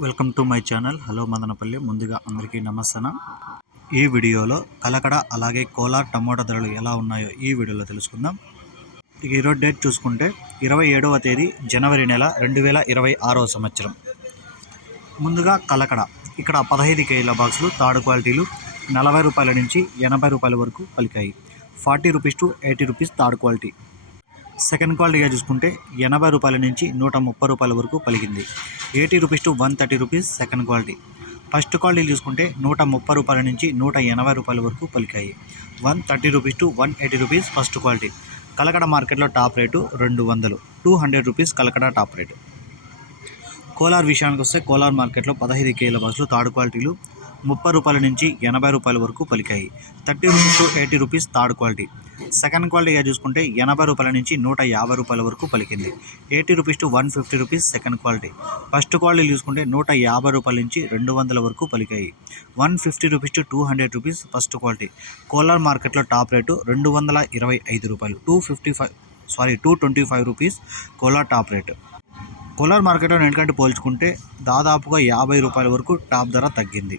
Welcome to my channel. Hello Madanapalli. ముందుగా అందరికీ నమస్తన? ఈ వీడియోలో కలకడ అలాగే కోలార్ టమోటా ధరలు ఎలా ఉన్నాయో ఈ వీడియోలో తెలుసుకుందాం. ఇక ఈరోజు డేట్ చూసుకుంటే ఇరవై ఏడవ తేదీ జనవరి నెల రెండు వేల ఇరవై ఆరవ సంవత్సరం. ముందుగా కలకడ. ఇక్కడ పదహైదు కేజీల బాక్సులు థర్డ్ క్వాలిటీలు నలభై రూపాయల నుంచి ఎనభై రూపాయల వరకు పలికాయి. Forty rupees to eighty rupees third quality. Second క్వాలిటీగా చూసుకుంటే ఎనభై రూపాయల నుంచి నూట ముప్పై రూపాయల వరకు పలికింది. Eighty rupees to one thirty rupees second quality. First quality చూసుకుంటే నూట ముప్పై రూపాయల నుంచి నూట ఎనభై రూపాయల వరకు పలికాయి. One thirty rupees to one eighty rupees first quality. Kalakada మార్కెట్లో టాప్ రేటు రెండు వందలు. Two hundred rupees Kalakada top rate. Kolar విషయానికి వస్తే కోలార్ మార్కెట్లో పదహైదు కేజీల బస్సులు థర్డ్ క్వాలిటీలు ముప్పై రూపాయల నుంచి ఎనభై రూపాయల వరకు పలికాయి. Thirty rupees to eighty rupees third quality. Second క్వాలిటీగా చూసుకుంటే ఎనభై రూపాయల నుంచి నూట యాభై రూపాయల వరకు పలికింది. Eighty rupees to one fifty rupees second quality. First quality చూసుకుంటే నూట యాభై రూపాయల నుంచి రెండు వందల వరకు పలికాయి. One fifty rupees to two hundred rupees first quality. Kolar మార్కెట్లో టాప్ రేటు రెండు వందల ఇరవై ఐదు రూపాయలు. Two fifty five sorry two twenty five rupees Kolar top rate. Kolar మార్కెట్లో ఎందుకంటే పోల్చుకుంటే దాదాపుగా యాభై రూపాయల వరకు టాప్ ధర తగ్గింది.